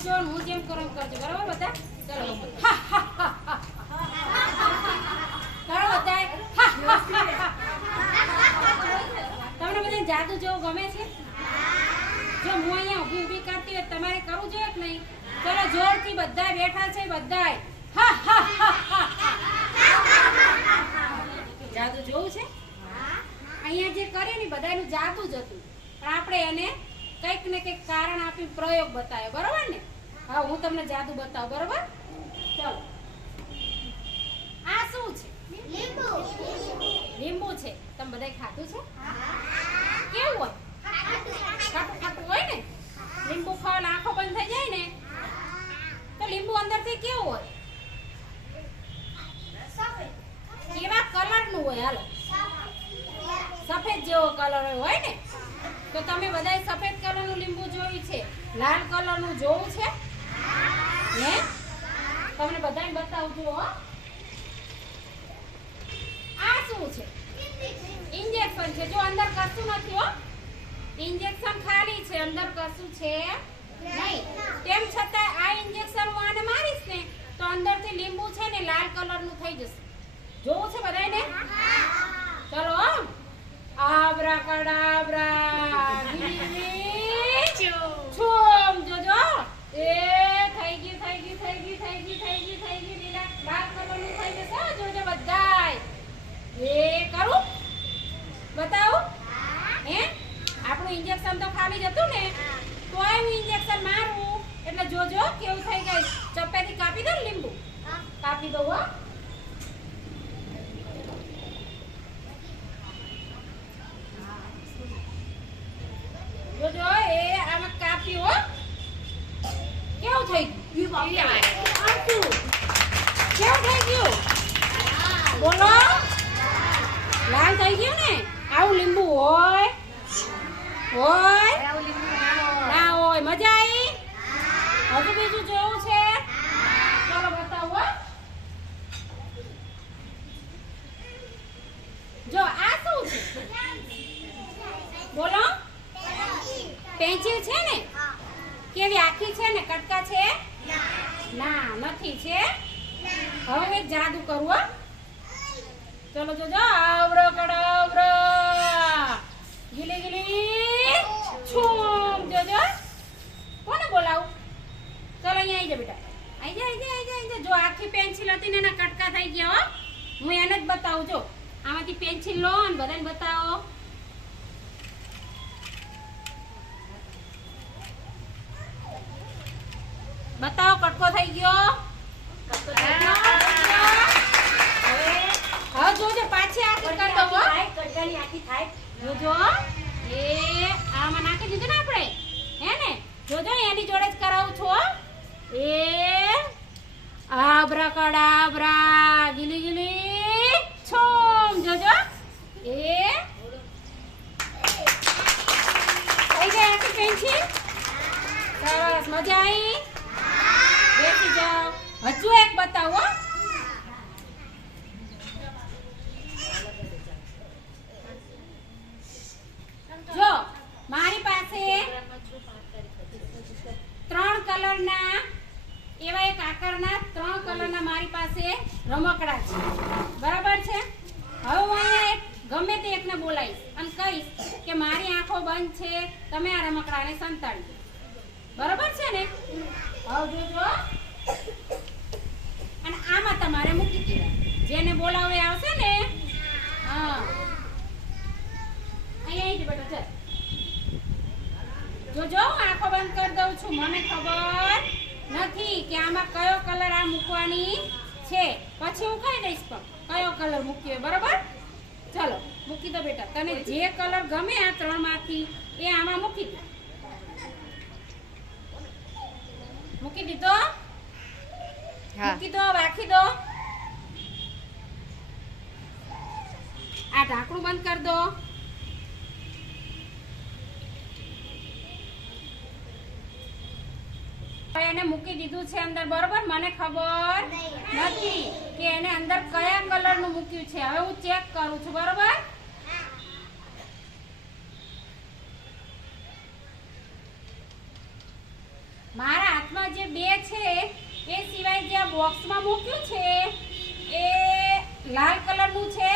કરજો હું જેમ કરું કરજો બરાબર બધા ચલો કરો બધા તમને બધાને જાદુ જેવું ગમે છે જો હું અહીંયા ઊભી ઊભી કરતી હોય તમારે કરવું જોઈએ કે નહીં ચલો જોરથી બધા બેઠા છે બધા જાદુ જોવું છે અહીંયા જે કરે ને બધાનું જાદુ જ હતું પણ આપણે એને કંઈક ને કંઈક કારણ આપી પ્રયોગ બતાવ્યો બરોબર ને હા હું તમને જાદુ બતાવું બરોબર ચલો આ શું છે લીંબુ લીંબુ છે તમે બધાય ખાધું છે કેવું હોય ખાતું હોય ને લીંબુ ખાવાને આંખો બંધ થઈ જાય ને તો લીંબુ અંદરથી કેવું હોય કેવા કલરનું હોય હાલો સફેદ જેવો કલર હોય ને તો તમે બધાય સફેદ કલરનું લીંબુ જોયું છે લાલ કલરનું જોવું છે હે તમને બધાને બતાવજો હો આ શું છે ઇન્જેક્શન છે જો અંદર કશું નથી હો ઇન્જેક્શન ખાલી છે અંદર કશું છે નહીં તેમ છતાં આ ઇન્જેક્શન હું આને મારીશ ને તો અંદરથી લીંબુ છે ને લાલ કલરનું થઈ જશે જોવું છે બધાયને બધાને ચલો આબ્રાકડાબ્રા ગીરી છોમ જોજો એ થઈ ગઈ થઈ ગઈ થઈ ગઈ થઈ ગઈ થઈ ગઈ થઈ ગઈ લીલા વાત કરવાનું થઈ જશે જોજો બધાય એ કરું બતાવું હે આપણું ઇન્જેક્શન તો ખાલી જતું ને તોય હું ઇન્જેક્શન મારું એટલે જોજો કેવું થઈ ગઈ ચપ્પેથી કાપી દો લીંબુ કાપી દઉં હો take you got yeah. that. I do. Chào thank you. Bolo. Lan thank you à. nè. Ao lim bu ơi. Nào ơi mà chơi. Ở cái bên chú chú xe. À. Cho là một tàu á. Rồi á xuống. Bolo. Pencil છે ને કેવી આખી છે ને કટકા છે ના નથી છે હવે જાદુ કરવો ચલો જોજો આવરો કડવરો ગીલી ગીલી છૂમ જોજો કોને બોલાવું ચલો અહીંયા આવી જા બેટા આવી જા આવી જા આવી જા આવી જા જો આખી પેન્સિલ હતી ને એના કટકા થઈ ગયા હો હું એને જ બતાવું જો આમાંથી પેન્સિલ લો અને બધાને બતાવો બતાવો કટકો થઈ ગયો હવે જોજો પાછી આખી કરતો હો કટકાની આખી થાય જોજો એ આમાં નાખી દીધું ને આપણે હે ને જોજો એની જોડે જ કરાવું છો એ આબરા કડાબરા ગીલી ગીલી છોમ જોજો એ થઈ ગયા આખી પેન્સિલ સરસ મજા આવી બતાવો જો મારી પાસે ત્રણ કલર ના એવા એક આકાર ના ત્રણ કલર ના મારી પાસે રમકડા છે બરાબર છે હવે હું અહીંયા એક ગમે તે એકને બોલાવીશ અને કહીશ કે મારી આંખો બંધ છે તમે આ રમકડાને સંતાડી બરાબર છે ને હવે જોજો આમાં તમારે મૂકી દેવા જેને બોલાવે આવશે ને હા અહીંયા જ બેટો ચાલ જો આંખો બંધ કરી દઉં છું મને ખબર નથી કે આમાં કયો કલર આ મૂકવાની છે પછી હું કહી દઈશ પણ કયો કલર મૂક્યો બરાબર ચલો મૂકી દો બેટા તને જે કલર ગમે આ ત્રણમાંથી એ આમાં મૂકી દો મૂકી દીધો મૂકી દો નાખી દો આ ઢાંકણું બંધ કરી દો એને મૂકી દીધું છે અંદર બરોબર મને ખબર નથી કે એને અંદર કયા કલર નું મૂક્યું છે હવે હું ચેક કરું છું બરોબર મારા હાથમાં જે બે છે એ સિવાય જે આ બોક્સમાં મૂક્યું છે એ લાલ કલરનું છે